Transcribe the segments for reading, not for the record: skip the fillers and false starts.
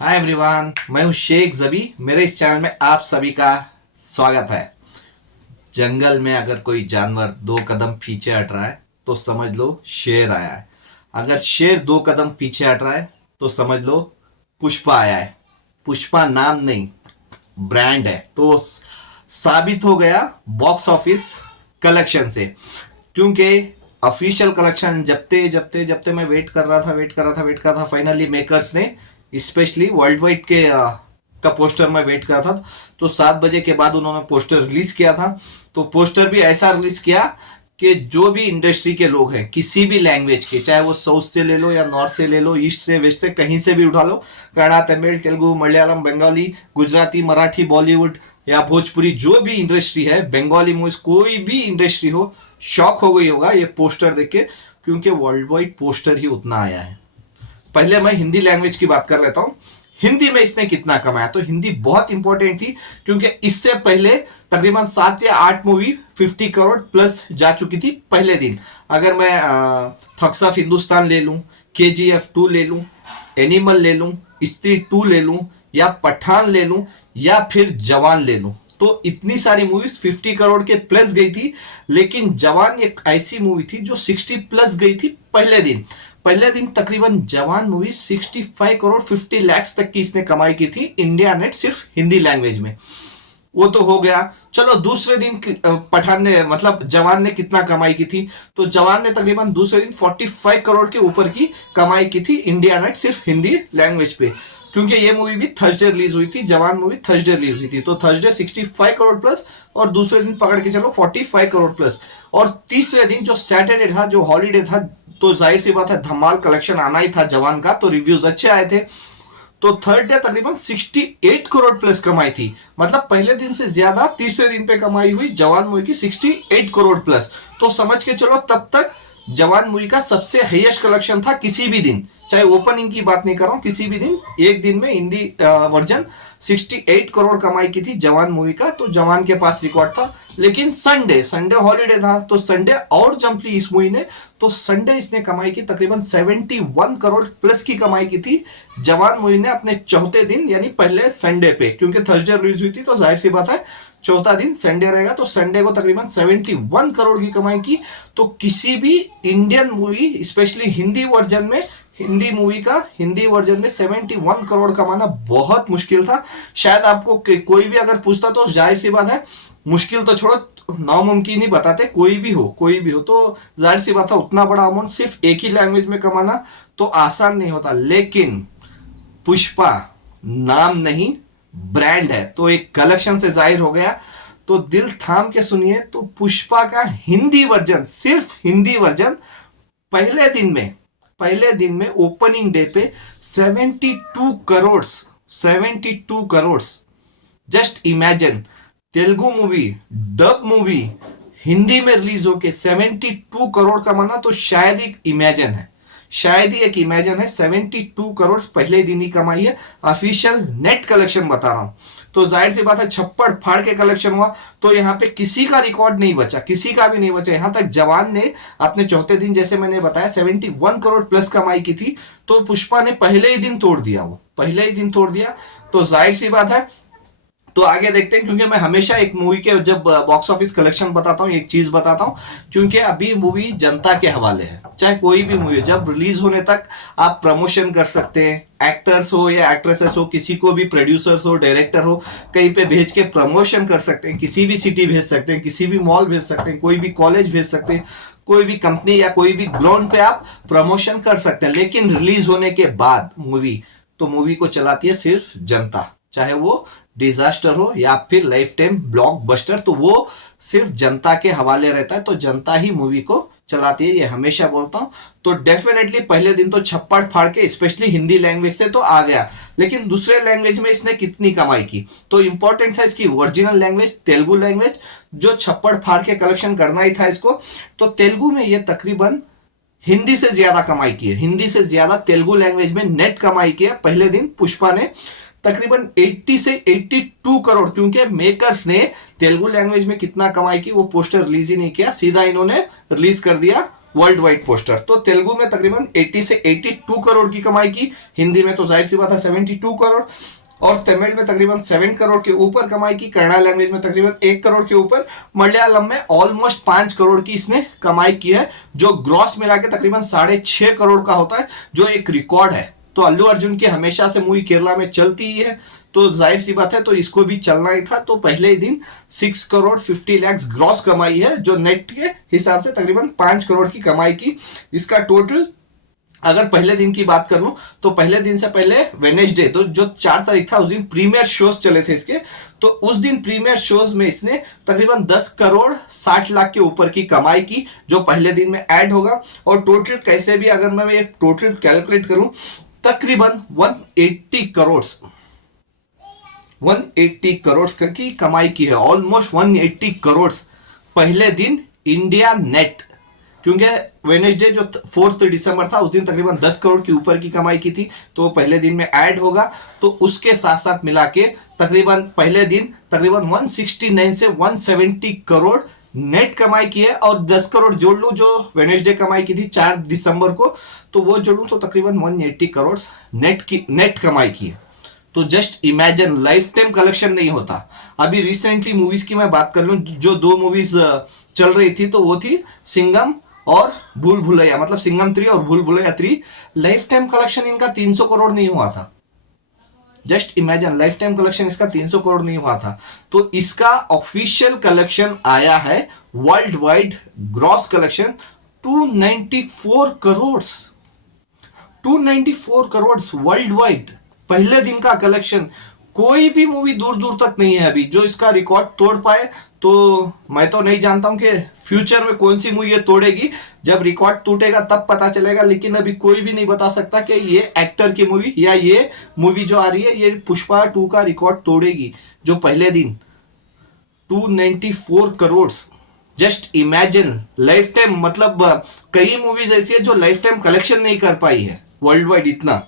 Hi everyone, मैं हूं शेख जबी। मेरे इस चैनल में आप सभी का स्वागत है। जंगल में अगर कोई जानवर 2 कदम पीछे हट रहा है तो समझ लो शेर आया है। अगर शेर 2 कदम पीछे हट रहा है तो समझ लो पुष्पा आया है। पुष्पा नाम नहीं, ब्रांड है। तो साबित हो गया बॉक्स ऑफिस कलेक्शन से, क्योंकि ऑफिशियल कलेक्शन जबते मैं वेट कर रहा था फाइनली मेकर्स ने स्पेशली वर्ल्ड वाइड के का पोस्टर में वेट कर रहा था। तो 7 बजे के बाद उन्होंने पोस्टर रिलीज किया था। तो पोस्टर भी ऐसा रिलीज किया कि जो भी इंडस्ट्री के लोग हैं किसी भी लैंग्वेज के, चाहे वो साउथ से ले लो या नॉर्थ से ले लो, ईस्ट से वेस्ट से, कहीं से भी उठा लो, कन्नड़ा, तमिल, तेलुगु, मलयालम, बंगाली, गुजराती, मराठी, बॉलीवुड या भोजपुरी, जो भी इंडस्ट्री है, बंगाली मूवीज, कोई भी इंडस्ट्री हो, शॉक हो गई होगा ये पोस्टर देख के, क्योंकि वर्ल्ड वाइड पोस्टर ही उतना आया है। पहले मैं हिंदी लैंग्वेज की बात कर लेता हूं। हिंदी में इसने कितना कमाया, तो हिंदी बहुत इंपॉर्टेंट थी, क्योंकि इससे पहले तकरीबन 7 या 8 मूवी 50 करोड़ प्लस जा चुकी थी पहले दिन। अगर मैं थग्स ऑफ हिंदुस्तान ले लूं, KGF 2 ले लूं, एनिमल ले लूं, स्त्री 2 ले लूं, या पठान ले लूं, या फिर जवान ले लूं, तो इतनी सारी मूवीज 50 करोड़ के प्लस गई थी। लेकिन जवान एक ऐसी मूवी थी जो 60 प्लस गई थी पहले दिन तकरीबन जवान मूवी 65 करोड़ 50 लाख तक की इसने कमाई की थी इंडिया नेट, सिर्फ हिंदी लैंग्वेज में। वो तो हो गया। चलो दूसरे दिन पठान ने मतलब जवान ने कितना कमाई की थी, तो जवान ने तकरीबन दूसरे दिन 45 करोड़ के ऊपर की कमाई की थी इंडिया नेट, सिर्फ हिंदी लैंग्वेज पे, क्योंकि ये मूवी भी थर्सडे रिलीज हुई थी। जवान मूवी थर्सडे रिलीज हुई थी, तो थर्सडे 65 करोड़ प्लस, और दूसरे दिन पकड़ के चलो 45 करोड़ प्लस, और तीसरे दिन जो सैटरडे था, जो हॉलीडे था, तो जाहिर सी बात है धमाल कलेक्शन आना ही था जवान का, तो रिव्यूज अच्छे आए थे। तो थर्ड डे तकरीबन 68 करोड़ प्लस कमाई थी, मतलब पहले दिन से ज्यादा तीसरे दिन पे कमाई हुई जवान मूवी की 68 करोड़ प्लस। तो समझ के चलो तब तक जवान मूवी का सबसे हाईएस्ट कलेक्शन था किसी भी दिन, चाहे ओपनिंग की बात नहीं कर रहा हूं, किसी भी दिन, एक दिन में हिंदी वर्जन 68 करोड़ कमाई की थी जवान मूवी का, तो जवान के पास रिकॉर्ड था। लेकिन संडे हॉलीडे था, तो संडे और जंप ली इस मूवी ने, तो संडे इसने कमाई की तकरीबन 71 करोड़ प्लस की कमाई की थी जवान मूवी ने अपने चौथे दिन, यानी पहले संडे पे, क्योंकि थर्सडे रिलीज हुई थी, तो जाहिर सी बात है चौथा दिन संडे रहेगा, तो संडे को तकरीबन 71 करोड़ की कमाई की। तो किसी भी Indian movie specially Hindi version में, हिंदी मूवी का हिंदी वर्जन में 71 करोड़ कमाना बहुत मुश्किल था। शायद आपको कोई भी अगर पूछता तो जाहिर सी बात है, मुश्किल तो छोड़ो, नामुमकिन ही बताते, कोई भी हो, तो जाहिर सी बात है उतना बड़ा अमाउंट सिर्फ एक ही लैंग्वेज में कमाना तो आसान नहीं होता। लेकिन पुष्पा नाम नहीं, ब्रांड है, तो एक कलेक्शन से जाहिर हो गया। तो दिल थाम के सुनिए, तो पुष्पा का हिंदी वर्जन, सिर्फ हिंदी वर्जन, पहले दिन में ओपनिंग डे पे 72 crore. Just imagine, Telugu movie, dub movie Hindi में रिलीज होके 72 करोड़ कमाना, तो शायद एक इमेजिन है, 72 करोड़ पहले दिन ही कमाई है। ऑफिशियल नेट कलेक्शन बता रहा हूं, तो जाहिर सी बात है छप्पड़ फाड़ के कलेक्शन हुआ, तो यहाँ पे किसी का रिकॉर्ड नहीं बचा, किसी का भी नहीं बचा। यहाँ तक जवान ने अपने चौथे दिन, जैसे मैंने बताया, 71 करोड़ प्लस कमाई की थी, तो पुष्पा ने पहले ही दिन तोड़ दिया। तो जाहिर सी बात है, तो आगे देखते हैं, क्योंकि मैं हमेशा एक मूवी के जब बॉक्स ऑफिस कलेक्शन बताता हूं, एक चीज बताता हूं, क्योंकि अभी मूवी जनता के हवाले है। चाहे कोई भी मूवी, जब रिलीज होने तक आप प्रमोशन कर सकते हैं, एक्टर्स हो या एक्ट्रेसेस हो, किसी को भी, प्रोड्यूसर्स हो, डायरेक्टर हो, कहीं पे भेज के प्रमोशन कर सकते हैं, किसी भी सिटी भेज सकते हैं, किसी भी मॉल भेज सकते हैं, कोई भी कॉलेज भेज सकते हैं, कोई भी कंपनी या कोई भी ग्राउंड पे आप प्रमोशन कर सकते हैं। लेकिन रिलीज होने के बाद मूवी को चलाती है सिर्फ जनता, चाहे वो डिजास्टर हो या फिर लाइफ टाइम ब्लॉकबस्टर, तो वो सिर्फ जनता के हवाले रहता है, तो जनता ही मूवी को चलाती है, ये हमेशा बोलता हूं। तो डेफिनेटली पहले दिन तो छप्पड़ फाड़ के, स्पेशली हिंदी लैंग्वेज से तो आ गया, लेकिन दूसरे लैंग्वेज में इसने कितनी कमाई की, तो इंपॉर्टेंट था इसकी ओरिजिनल लैंग्वेज तेलुगु लैंग्वेज, जो छप्पड़ फाड़ के कलेक्शन करना ही था इसको। तो तेलुगु में ये तकरीबन हिंदी से ज्यादा कमाई की है, हिंदी से ज्यादा तेलुगु लैंग्वेज में नेट कमाई की है पहले दिन पुष्पा ने, तकरीबन 80 से 82 करोड़, क्योंकि मेकर्स ने तेलुगु लैंग्वेज में कितना कमाई की वो पोस्टर रिलीज ही नहीं किया, सीधा इन्होंने रिलीज कर दिया वर्ल्ड वाइड पोस्टर। तो तेलुगु में तकरीबन 80 से 82 करोड़ की कमाई की, हिंदी में तो जाहिर सी बात है 72 करोड़, और तमिल में तकरीबन 7 करोड़ के ऊपर कमाई की, कन्नड़ा लैंग्वेज में तकरीबन 1 करोड़ के ऊपर, मलयालम में ऑलमोस्ट 5 करोड़ की इसने कमाई की है, जो ग्रॉस मिला के तकरीबन 6.5 करोड़ का होता है, जो एक रिकॉर्ड है। तो अल्लू अर्जुन की हमेशा से मूवी केरला में चलती ही है, तो जाहिर सी बात है तो इसको भी चलना ही था। तो पहले ही दिन 6 करोड़ 50 लाख ग्रॉस कमाई है, जो नेट के हिसाब से तकरीबन 5 करोड़ की कमाई की। इसका टोटल अगर पहले दिन की बात करूं तो पहले दिन से पहले वेनेसडे, तो जो 4 तारीख था उस दिन प्रीमियर शोज चले थे इसके, तो उस दिन प्रीमियर शोज में इसने तकरीबन 10 करोड़ 60 लाख के ऊपर की कमाई की, जो पहले दिन में ऐड होगा। और टोटल कैसे भी अगर मैं ये टोटल कैलकुलेट करूं, तकरीबन 180 करोड़ की कमाई की है, ऑलमोस्ट 180 करोड़ पहले दिन इंडिया नेट। क्योंकि वेनेसडे जो 4 दिसंबर था उस दिन तकरीबन 10 करोड़ के ऊपर की कमाई की थी, तो पहले दिन में ऐड होगा, तो उसके साथ साथ मिला के तकरीबन पहले दिन तकरीबन 169 से 170 करोड़ नेट कमाई की है। और 10 करोड़ जोड़ लूँ जो वेनेसडे कमाई की थी 4 दिसंबर को, तो वो जोड़ूँ तो तकरीबन 180 करोड़ नेट कमाई की है। तो just imagine, life time collection नहीं होता। अभी रिसेंटली मूवीज की मैं बात कर लूँ, जो 2 मूवीज चल रही थी, तो वो थी सिंघम और भूल भुलैया, मतलब सिंघम 3 और भूल भुलैया 3। लाइफ टाइम कलेक्शन इनका 300 करोड़ नहीं हुआ था। Just imagine, life time collection इसका 300 करोड़ नहीं हुआ था। तो इसका ऑफिशियल कलेक्शन आया है world wide gross collection 294 crore, 294 crore world wide पहले दिन का कलेक्शन। कोई भी मूवी दूर दूर तक नहीं है अभी जो इसका रिकॉर्ड तोड़ पाए। तो मैं तो नहीं जानता हूं कि फ्यूचर में कौन सी मूवी ये तोड़ेगी, जब रिकॉर्ड टूटेगा तब पता चलेगा। लेकिन अभी कोई भी नहीं बता सकता कि ये एक्टर की मूवी या ये मूवी जो आ रही है ये पुष्पा 2 का रिकॉर्ड तोड़ेगी, जो पहले दिन 294 crore. Just imagine, life time, मतलब कई मूवीज ऐसी है जो लाइफ टाइम कलेक्शन नहीं कर पाई है वर्ल्ड वाइड इतना,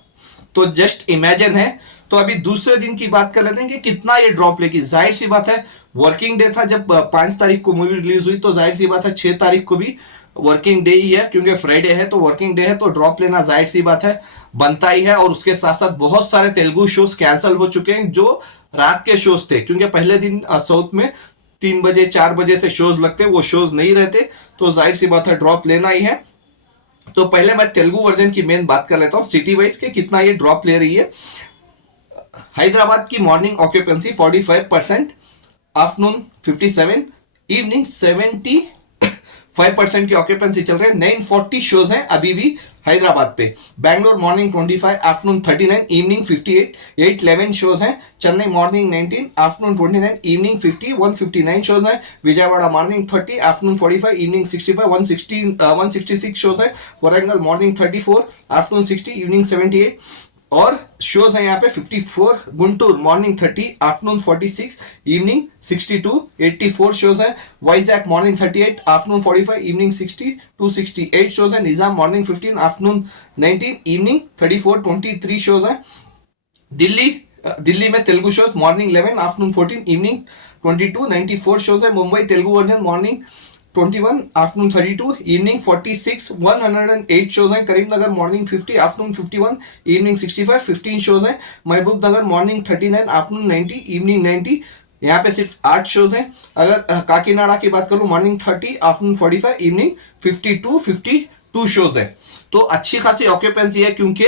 तो जस्ट इमेजिन है। तो अभी दूसरे दिन की बात कर लेते हैं कि कितना ये ड्रॉप लेगी। जाहिर सी बात है वर्किंग डे था जब 5 तारीख को मूवी रिलीज हुई, तो जाहिर सी बात है 6 तारीख को भी वर्किंग डे ही है, क्योंकि फ्राइडे है तो वर्किंग डे है, तो ड्रॉप लेना जाहिर सी बात है बनता ही है। और उसके साथ साथ बहुत सारे तेलुगु शोज कैंसिल हो चुके हैं जो रात के शोज थे, क्योंकि पहले दिन साउथ में 3 बजे 4 बजे से शोज लगते, वो शोज नहीं रहते, तो जाहिर सी बात है ड्रॉप लेना ही है। तो पहले मैं तेलुगु वर्जन की मेन बात कर लेता हूँ सिटी वाइज के कितना ये ड्रॉप ले रही है। हैदराबाद की मॉर्निंग ऑक्यूपेंसी 45%, आफ्टरनून 57, इवनिंग 75% की ऑक्यूपेंसी चल रहे हैं। 940 शोज हैं अभी भी हैदराबाद पे। Bangalore morning 25, afternoon 39, evening 58, 811 shows हैं। Chennai morning 19, afternoon 29, evening 50, 159 shows हैं। Vijayawada morning 30, afternoon 45, evening 65, 166 shows हैं। वरंगल मॉर्निंग 34, आफ्टरनून 60, इवनिंग 78 और शोज है यहाँ पे 54। Guntur morning 30, afternoon 46, evening 62, 84 shows है। Vizag morning 38, afternoon 45, evening 60, 268 shows है। Nizam morning 15, afternoon 19, evening 34, 23 shows है। दिल्ली में Telugu shows morning 11, afternoon 14, evening 22, 94 shows है। Mumbai Telugu version morning 21, afternoon 32, evening 46, 108 shows हैं। Karimnagar morning 50, afternoon 51, evening 65, 15 shows हैं। महबूब नगर मॉर्निंग 39, आफ्टरनून 90, इवनिंग 90, यहाँ पे सिर्फ 8 शोज हैं। अगर काकीनाडा की बात करूँ मॉर्निंग 30, आफ्टरनून 45, इवनिंग 52 शोज है। तो अच्छी खासी ऑक्यूपेंसी है, क्योंकि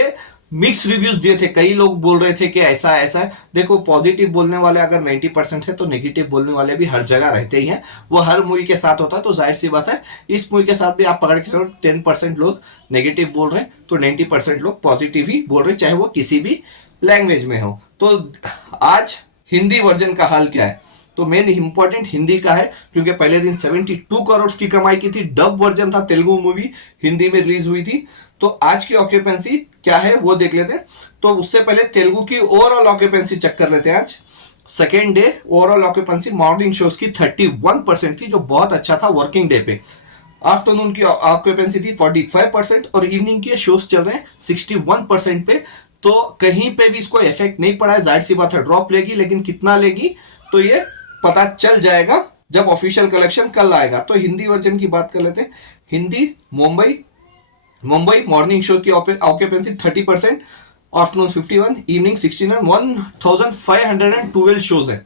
मिक्स रिव्यूज दिए थे, कई लोग बोल रहे थे कि ऐसा ऐसा है। देखो पॉजिटिव बोलने वाले अगर 90% है तो नेगेटिव बोलने वाले भी हर जगह रहते ही हैं, वो हर मूवी के साथ होता है। तो जाहिर सी बात है इस मूवी के साथ भी आप पकड़ के चलो 10% लोग नेगेटिव बोल रहे हैं तो 90% लोग पॉजिटिव ही बोल रहे हैं, चाहे वो किसी भी लैंग्वेज में हो। तो आज हिंदी वर्जन का हाल क्या है, तो मेन इंपॉर्टेंट हिंदी का है, क्योंकि पहले दिन 72 करोड़ की कमाई की थी। डब वर्जन था, तेलुगु मूवी हिंदी में रिलीज हुई थी। तो आज की ऑक्यूपेंसी क्या है वो देख लेते हैं। तो उससे पहले तेलुगु की ओवरऑल ऑक्यूपेंसी चेक कर लेते हैं। आज second day overall occupancy morning shows की 31% थी, जो बहुत अच्छा था वर्किंग डे पे। आफ्टरनून की ऑक्यूपेंसी थी 45% और इवनिंग के शोज चल रहे हैं 61% पे। तो कहीं पे भी इसको इफेक्ट नहीं पड़ा है। जाहिर सी बात है ड्रॉप लेगी, लेकिन कितना लेगी तो ये पता चल जाएगा जब ऑफिशियल कलेक्शन कल आएगा। तो हिंदी वर्जन की बात कर लेते हैं। हिंदी मुंबई मॉर्निंग शो की ऑक्यूपेंसी 30%, आफ्टरनून 51, इवनिंग 69, 1512 शोज है।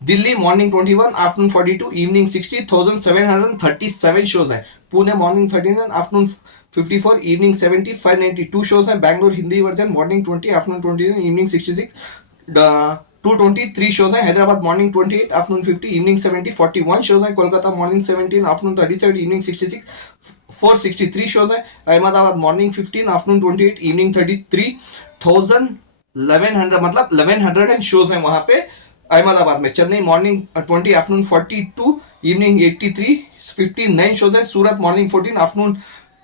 Delhi morning 21, afternoon 42, evening 60, 1737 shows है। Pune morning 39, afternoon 54, evening 70, 592 shows है। Bangalore Hindi version morning 20, afternoon 29, evening 66, 223 shows है। Hyderabad morning 28, afternoon 50, evening 70, 41 shows है। Kolkata morning 17, afternoon 37, evening 66, 463 shows है। अहमदाबाद मॉर्निंग 15, आफ्टरनून 28, इवनिंग 33, 1100 मतलब 1100 शोज है वहां पे अहमदाबाद में। Chennai morning 20, afternoon 42, evening 83, 59 shows है। Surat morning 14, afternoon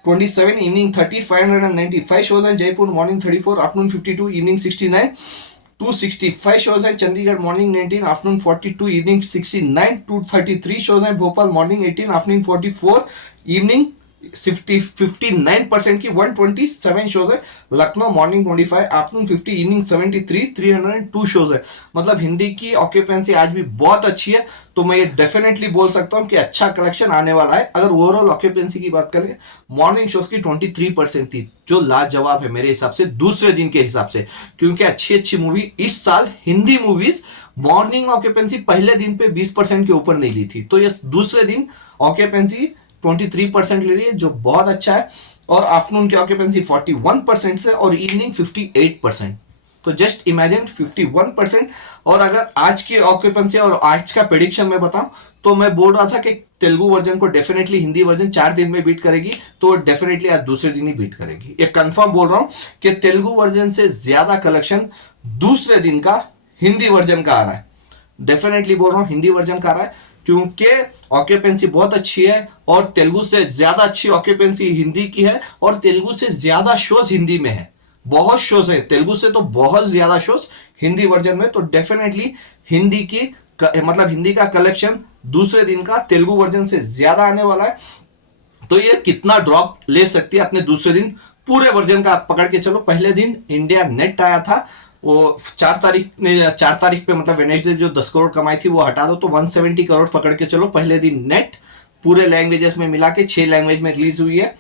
27, evening 30, 595 shows है। Jaipur morning 34, afternoon 52, evening 69, 265 shows है। Chandigarh morning 19, afternoon 42, evening 69, 233 shows है। भोपाल मॉर्निंग 18, आफ्टरनून 44, इवनिंग 59% की 127 शोज है। Lucknow morning 25, afternoon 50, evening 73, 302 shows है। मतलब हिंदी की ऑक्यूपेंसी आज भी बहुत अच्छी है, तो मैं ये डेफिनेटली बोल सकता हूं कि अच्छा कलेक्शन आने वाला है। अगर ओवरऑल ऑक्यूपेंसी की बात करें, मॉर्निंग शोज की 23% थी, जो लाजवाब है मेरे हिसाब से दूसरे दिन के हिसाब से, क्योंकि अच्छी अच्छी मूवी इस साल हिंदी मूवीज मॉर्निंग ऑक्यूपेंसी पहले दिन पे 20% के ऊपर नहीं ली थी, तो ये दूसरे दिन ऑक्यूपेंसी 23% ले रही है, जो बहुत अच्छा है। और आफ्टरनून की ऑक्यूपेंसी 41% से और इवनिंग 58%। तो जस्ट इमेजिन 51%। और अगर आज की ऑक्यूपेंसी और आज का प्रेडिक्शन मैं बताऊं, तो मैं बोल रहा था कि तेलुगु वर्जन को डेफिनेटली हिंदी वर्जन 4 दिन में बीट करेगी, तो डेफिनेटली आज दूसरे दिन ही बीट करेगी। ये कंफर्म बोल रहा हूं कि तेलुगु वर्जन से ज्यादा कलेक्शन दूसरे दिन का हिंदी वर्जन का आ रहा है। डेफिनेटली बोल रहा हूं हिंदी वर्जन का आ रहा है, क्योंकि ऑक्यूपेंसी बहुत अच्छी है और तेलुगु से ज्यादा अच्छी ऑक्यूपेंसी हिंदी की है, और तेलुगु से ज्यादा शोज हिंदी में है। बहुत शोज है तेलुगु से, तो बहुत ज्यादा शोज हिंदी वर्जन में। तो डेफिनेटली हिंदी की मतलब हिंदी का कलेक्शन दूसरे दिन का तेलुगु वर्जन से ज्यादा आने वाला है। तो ये कितना ड्रॉप ले सकती है अपने दूसरे दिन पूरे वर्जन का पकड़ के चलो। पहले दिन इंडिया नेट आया था, वो 4 तारीख पे मतलब वेडनेसडे जो 10 करोड़ कमाई थी वो हटा दो, तो 170 करोड़ पकड़ के चलो पहले दिन नेट, पूरे लैंग्वेजेस में मिला के 6 लैंग्वेज में रिलीज हुई है।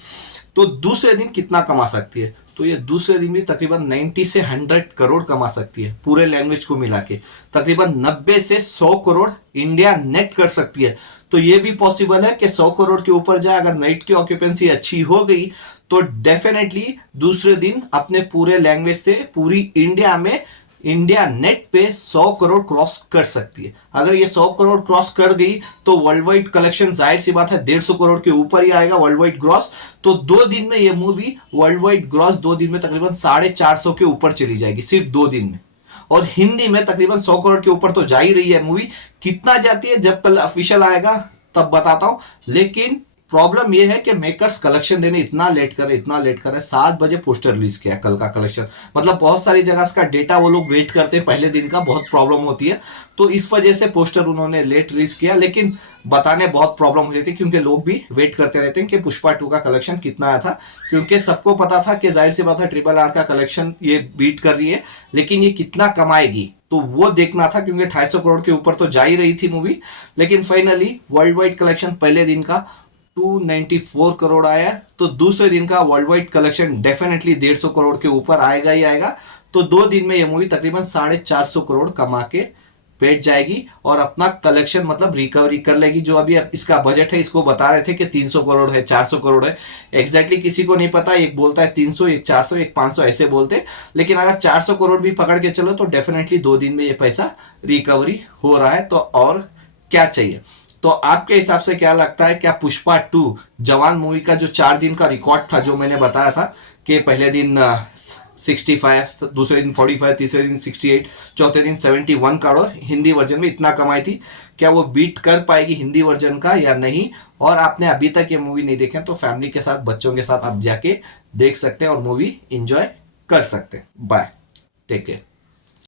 तो दूसरे दिन कितना कमा सकती है, तो ये दूसरे दिन भी तकरीबन 90 से 100 करोड़ कमा सकती है पूरे लैंग्वेज को मिला के। तकरीबन 90 से 100 करोड़ इंडिया नेट कर सकती है। तो ये भी पॉसिबल है कि 100 करोड़ के ऊपर जाए। अगर नेट की ऑक्यूपेंसी अच्छी हो गई तो डेफिनेटली दूसरे दिन अपने पूरे लैंग्वेज से पूरी इंडिया में इंडिया नेट पे 100 करोड़ क्रॉस कर सकती है। अगर ये 100 करोड़ क्रॉस कर गई तो वर्ल्ड वाइड कलेक्शन जाहिर सी बात है 150 करोड़ के ऊपर ही आएगा वर्ल्ड वाइड ग्रॉस। तो 2 दिन में ये मूवी वर्ल्ड वाइड ग्रॉस 2 दिन में तकरीबन 450 के ऊपर चली जाएगी सिर्फ 2 दिन में। और हिंदी में तकरीबन 100 करोड़ के ऊपर तो जा ही रही है मूवी। कितना जाती है जब कल ऑफिशियल आएगा तब बताता हूं। लेकिन प्रॉब्लम यह है कि मेकर्स कलेक्शन देने इतना लेट करे 7 बजे पोस्टर रिलीज किया कल का कलेक्शन। मतलब बहुत सारी जगह का डेटा वो लोग वेट करते हैं पहले दिन का, बहुत प्रॉब्लम होती है। तो इस वजह से पोस्टर उन्होंने लेट रिलीज किया, लेकिन बताने बहुत प्रॉब्लम होती थी क्योंकि लोग भी वेट करते रहते हैं कि पुष्पा 2 का कलेक्शन कितना आया था। क्योंकि सबको पता था कि जाहिर सी बात है RRR का कलेक्शन ये बीट कर रही है, लेकिन ये कितना कमाएगी तो वो देखना था, क्योंकि 250 करोड़ के ऊपर तो जा ही रही थी मूवी। लेकिन फाइनली वर्ल्ड वाइड कलेक्शन पहले दिन का 294 करोड़ आया, तो दूसरे दिन का world wide collection definitely 150 crore के ऊपर आएगा ही आएगा। तो 2 दिन में ये मूवी तकरीबन 450 करोड़ कमा के बैठ जाएगी और अपना कलेक्शन मतलब रिकवरी कर लेगी। जो अभी इसका बजट है, इसको बता रहे थे कि 300 करोड़ है, 400 करोड़ है, एग्जैक्टली किसी को नहीं पता। एक बोलता है 300, एक 400, एक 500 ऐसे बोलते। लेकिन अगर 400 करोड़ भी पकड़ के चलो तो डेफिनेटली 2 दिन में ये पैसा रिकवरी हो रहा है। तो और क्या चाहिए। तो आपके हिसाब से क्या लगता है, क्या पुष्पा 2 जवान मूवी का जो 4 दिन का रिकॉर्ड था जो मैंने बताया था कि पहले दिन 65, दूसरे दिन 45, तीसरे दिन 68, चौथे दिन 71 करोड़ हिंदी वर्जन में इतना कमाई थी, क्या वो बीट कर पाएगी हिंदी वर्जन का या नहीं। और आपने अभी तक ये मूवी नहीं देखे तो फैमिली के साथ बच्चों के साथ आप जाके देख सकते हैं और मूवी एंजॉय कर सकते हैं। Bye, take care.